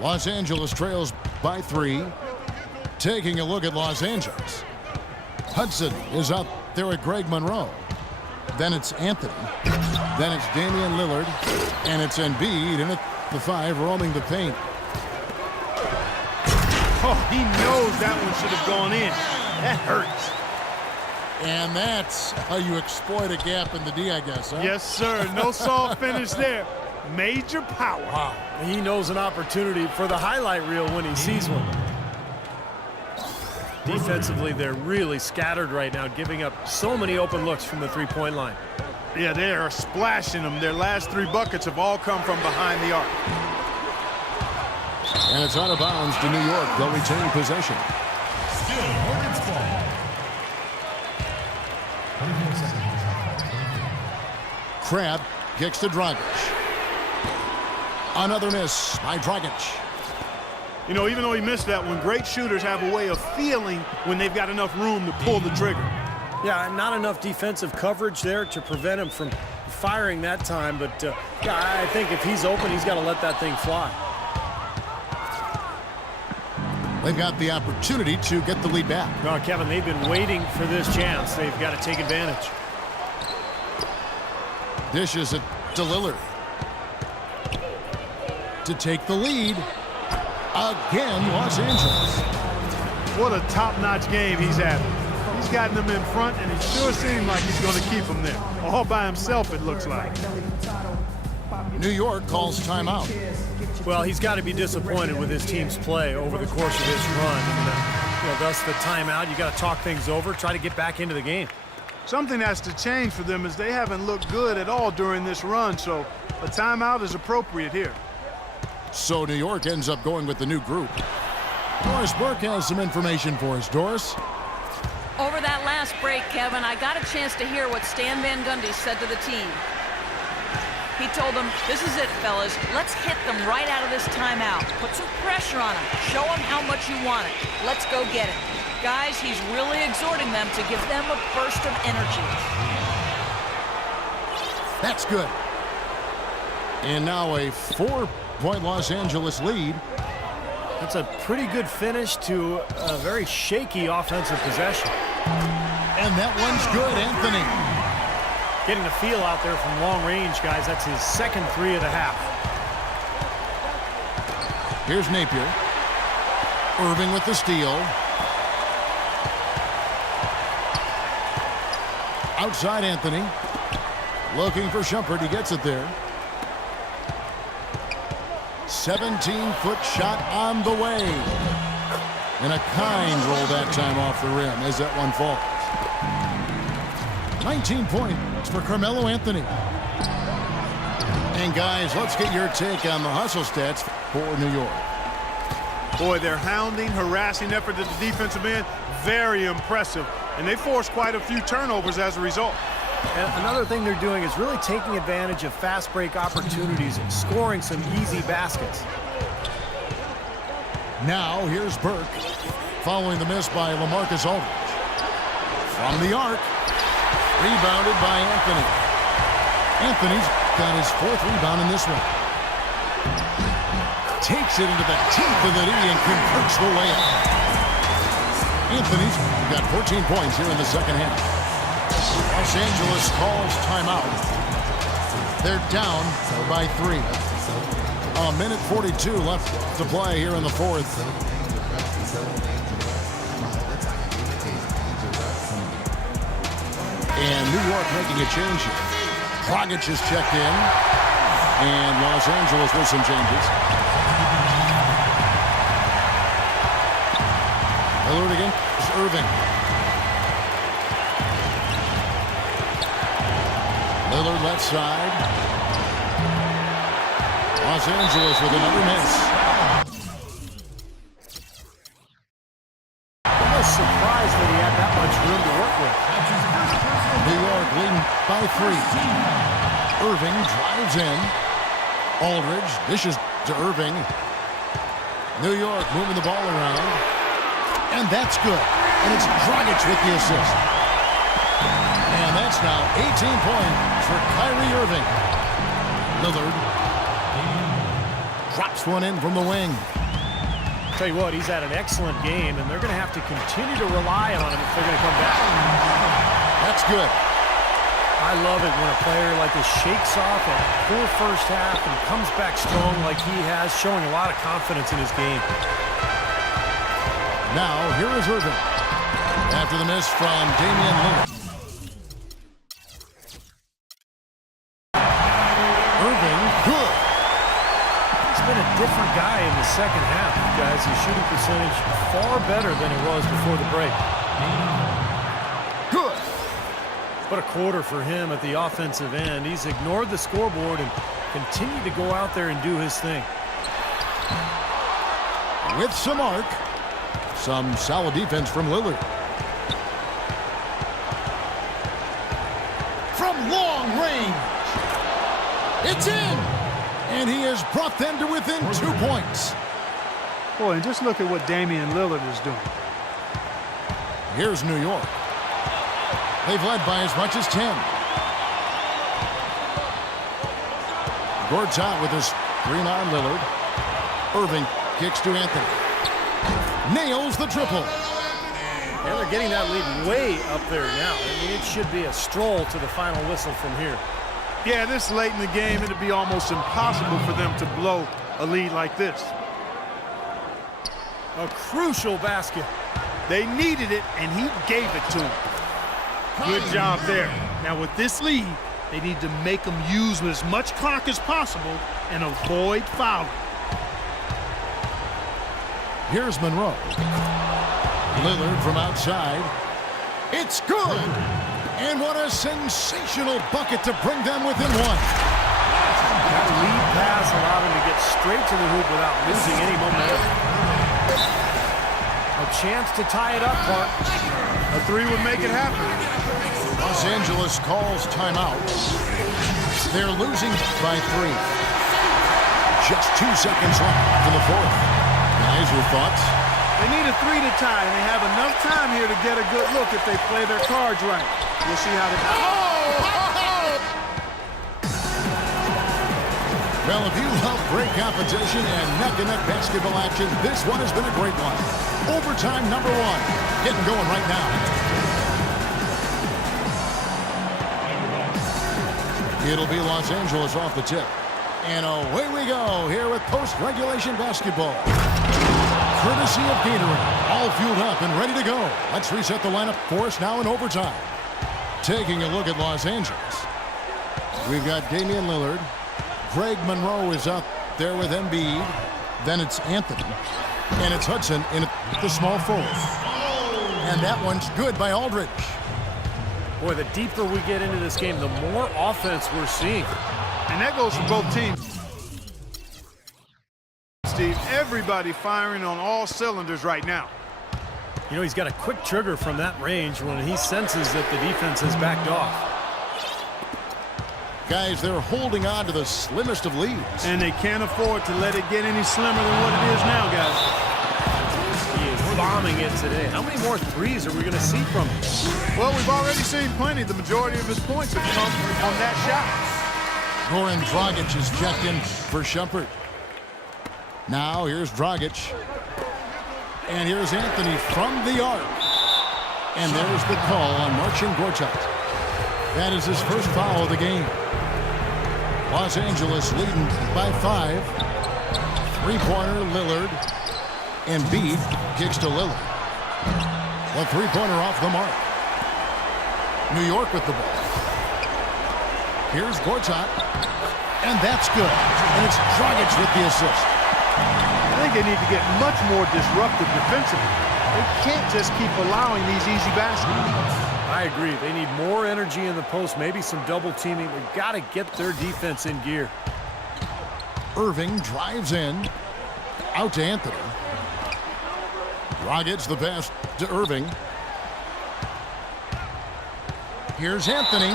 Los Angeles trails by 3. Taking a look at Los Angeles. Hudson is out there with Greg Monroe. Then it's Anthony. Then it's Damian Lillard. And it's Embiid in at the 5, roaming the paint. Oh, he knows that one should have gone in. That hurts. And that's how you exploit a gap in the D, I guess, huh? Yes, sir. No soft finish there. Major power. Wow. He knows an opportunity for the highlight reel when he sees one. Defensively, they're really scattered right now, giving up so many open looks from the three-point line. Yeah, they are splashing them. Their last 3 buckets have all come from behind the arc. And it's out of bounds to New York. They'll retain possession. Still Hornets ball. 24 seconds. Crabbe kicks to Dragic. Another miss by Dragic. You know, even though he missed that one, great shooters have a way of feeling when they've got enough room to pull the trigger. Yeah, not enough defensive coverage there to prevent him from firing that time. But, yeah, I think if he's open, he's got to let that thing fly. They've got the opportunity to get the lead back. No, Kevin, they've been waiting for this chance. They've got to take advantage. Dishes it to Lillard. To take the lead. Again, Los Angeles. What a top-notch game he's having. He's gotten them in front, and it sure seems like he's going to keep them there. All by himself, it looks like. New York calls timeout. Well, he's got to be disappointed with his team's play over the course of this run. And, thus the timeout. You got to talk things over, try to get back into the game. Something has to change for them as they haven't looked good at all during this run, so a timeout is appropriate here. So New York ends up going with the new group. Doris Burke has some information for us. Doris? Over that last break, Kevin, I got a chance to hear what Stan Van Gundy said to the team. He told them, this is it, fellas. Let's hit them right out of this timeout. Put some pressure on them. Show them how much you want it. Let's go get it. Guys, he's really exhorting them to give them a burst of energy. That's good. And now a 4-point Los Angeles lead. That's a pretty good finish to a very shaky offensive possession. And that one's good, Anthony. Getting the feel out there from long range, guys. That's his second 3 of the half. Here's Napier. Irving with the steal. Outside Anthony. Looking for Shumpert. He gets it there. 17-foot shot on the way. And a kind roll that time off the rim as that one falls. 19 points for Carmelo Anthony. And guys, let's get your take on the hustle stats for New York. Boy, their hounding, harassing effort at the defensive end, very impressive. And they forced quite a few turnovers as a result. And another thing they're doing is really taking advantage of fast break opportunities and scoring some easy baskets. Now here's Burke following the miss by LaMarcus Aldridge. From the arc, rebounded by Anthony. Anthony's got his 4th rebound in this one. Takes it into the teeth of the D and converts the layup. Anthony's got 14 points here in the second half. Los Angeles calls timeout. They're down by 3. A minute 42 left to play here in the 4th. And New York making a change here. Dragic has checked in. And Los Angeles with some changes. Lillard against Irving. Lillard left side. Los Angeles with another miss. Almost surprised that he had that much room to work with. New York leading by 3. Irving drives in. Aldridge dishes to Irving. New York moving the ball around. And that's good. And it's Dragic with the assist. And that's now 18 points for Kyrie Irving. Lillard drops one in from the wing. Tell you what, he's had an excellent game, and they're going to have to continue to rely on him if they're going to come back. That's good. I love it when a player like this shakes off a poor first half and comes back strong like he has, showing a lot of confidence in his game. Now, here is Irving. After the miss from Damian Lillard. Irving, good. He's been a different guy in the second half, guys. His shooting percentage far better than it was before the break. Good. What a quarter for him at the offensive end. He's ignored the scoreboard and continued to go out there and do his thing. With some arc. Some solid defense from Lillard. From long range. It's in. And he has brought them to within 2 points. Boy, and just look at what Damian Lillard is doing. Here's New York. They've led by as much as 10. Gortat with his screen on Lillard. Irving kicks to Anthony. Nails the triple. And they're getting that lead way up there now. I mean, it should be a stroll to the final whistle from here. Yeah, this late in the game, it'd be almost impossible for them to blow a lead like this. A crucial basket. They needed it, and he gave it to them. Good job there. Now, with this lead, they need to make them use as much clock as possible and avoid fouling. Here's Monroe. Lillard from outside. It's good. And what a sensational bucket to bring them within one. That lead pass allowed him to get straight to the hoop without losing any momentum. A chance to tie it up, Clark. A three would make it happen. Los Angeles calls timeout. They're losing by 3. Just 2 seconds left in the fourth. Guys, your thoughts? They need a three to tie, and they have enough time here to get a good look if they play their cards right. We'll see how they go. Well, if you love great competition and neck-to-neck basketball action, this one has been a great one. Overtime number 1. Getting going right now. It'll be Los Angeles off the tip. And away we go here with post-regulation basketball. Courtesy of Gatorade. All fueled up and ready to go. Let's reset the lineup for us now in overtime. Taking a look at Los Angeles. We've got Damian Lillard. Greg Monroe is up there with Embiid. Then it's Anthony. And it's Hudson in the small forward. And that one's good by Aldridge. Boy, the deeper we get into this game, the more offense we're seeing. And that goes for both teams. Steve, everybody firing on all cylinders right now. You know, he's got a quick trigger from that range when he senses that the defense has backed off. Guys, they're holding on to the slimmest of leads. And they can't afford to let it get any slimmer than what it is now, guys. He is bombing it today. How many more threes are we going to see from him? Well, we've already seen plenty. The majority of his points have come on that shot. Goran Dragic is checked in for Shumpert. Now here's Dragic. And here's Anthony from the arc. And there's the call on Marcin Gortat. That is his first foul of the game. Los Angeles leading by 5. Three-pointer Lillard. Embiid kicks to Lillard. The three-pointer off the mark. New York with the ball. Here's Gortat. And that's good. And it's Dragic with the assist. I think they need to get much more disruptive defensively. They can't just keep allowing these easy baskets. I agree. They need more energy in the post, maybe some double teaming. They've got to get their defense in gear. Irving drives in. Out to Anthony. Dragic the pass to Irving. Here's Anthony.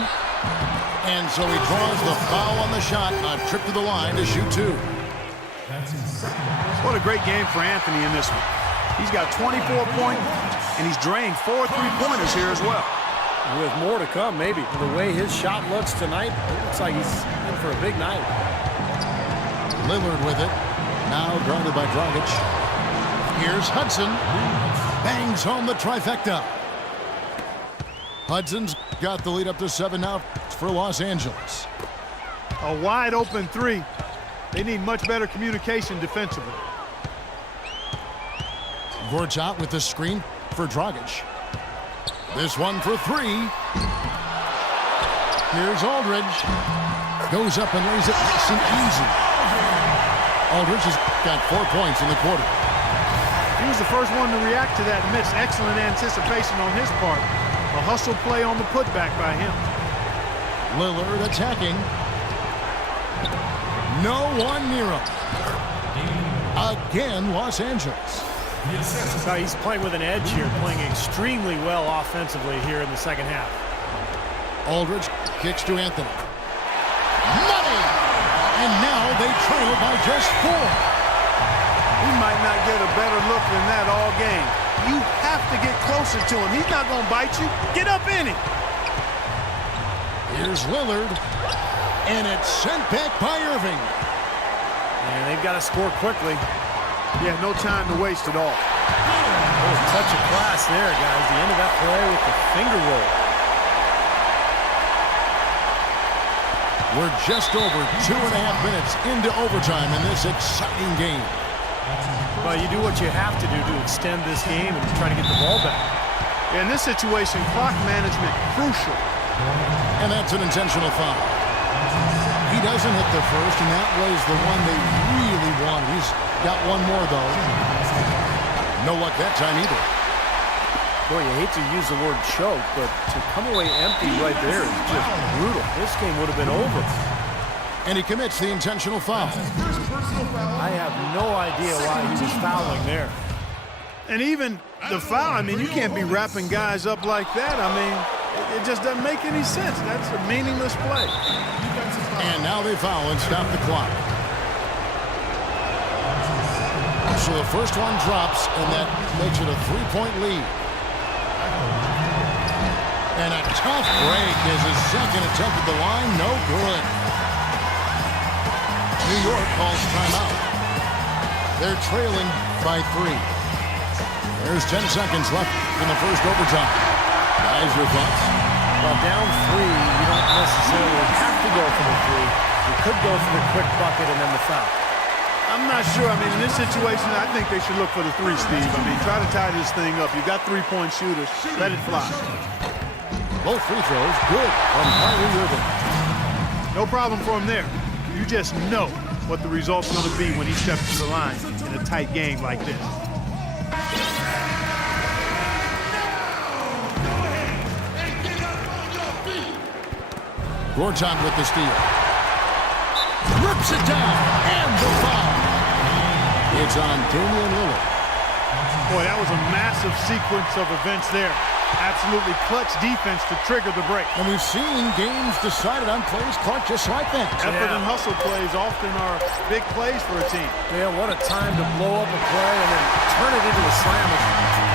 And so he draws the foul on the shot. A trip to the line to shoot 2. What a great game for Anthony in this one. He's got 24 points, and he's drained 4 three-pointers here as well. With more to come, maybe. The way his shot looks tonight, it looks like he's in for a big night. Lillard with it. Now guarded by Dragic. Here's Hudson. Bangs home the trifecta. Hudson's got the lead up to 7 now for Los Angeles. A wide open three. They need much better communication defensively. Gortat with the screen for Dragic. This one for 3. Here's Aldridge. Goes up and lays it nice and easy. Aldridge has got 4 points in the quarter. He was the first one to react to that miss. Excellent anticipation on his part. A hustle play on the putback by him. Lillard attacking. No one near him. Again, Los Angeles. So he's playing with an edge here, playing extremely well offensively here in the second half. Aldridge kicks to Anthony. Money! And now they trail by just 4. He might not get a better look than that all game. You have to get closer to him. He's not going to bite you. Get up in it. Here's Lillard. And it's sent back by Irving. And they've got to score quickly. Yeah, no time to waste at all. Oh, touch of class there, guys. The end of that play with the finger roll. We're just over 2.5 minutes into overtime in this exciting game. Well, you do what you have to do to extend this game and try to get the ball back. In this situation, clock management crucial. And that's an intentional foul. He doesn't hit the first, and that was the one they really wanted. He's got one more, though. No luck that time either. Boy, you hate to use the word choke, but to come away empty right there is just brutal. This game would have been over. And he commits the intentional foul. I have no idea why he was fouling there. And even the foul, I mean, you can't be wrapping guys up like that. I mean, it just doesn't make any sense. That's a meaningless play. And now they foul and stop the clock. So the first one drops, and that makes it a 3-point lead. And a tough break as his second attempt at the line, no good. New York calls timeout. They're trailing by 3. There's 10 seconds left in the first overtime. Guys, your thoughts? Well, down 3, you don't necessarily have to go for the 3. You could go for the quick bucket and then the foul. I'm not sure. I mean, in this situation, I think they should look for the 3, Steve. I mean, try to tie this thing up. You've got 3-point shooters. Let it fly. Both free throws good from Kyrie Irving. No problem for him there. You just know what the result's going to be when he steps to the line in a tight game like this. Gortat with the steal. Rips it down, and the foul. It's on Damian Lillard. Boy, that was a massive sequence of events there. Absolutely clutch defense to trigger the break. And we've seen games decided on plays caught just like that. Effort and hustle plays often are big plays for a team. Yeah, what a time to blow up a play and then turn it into a slam.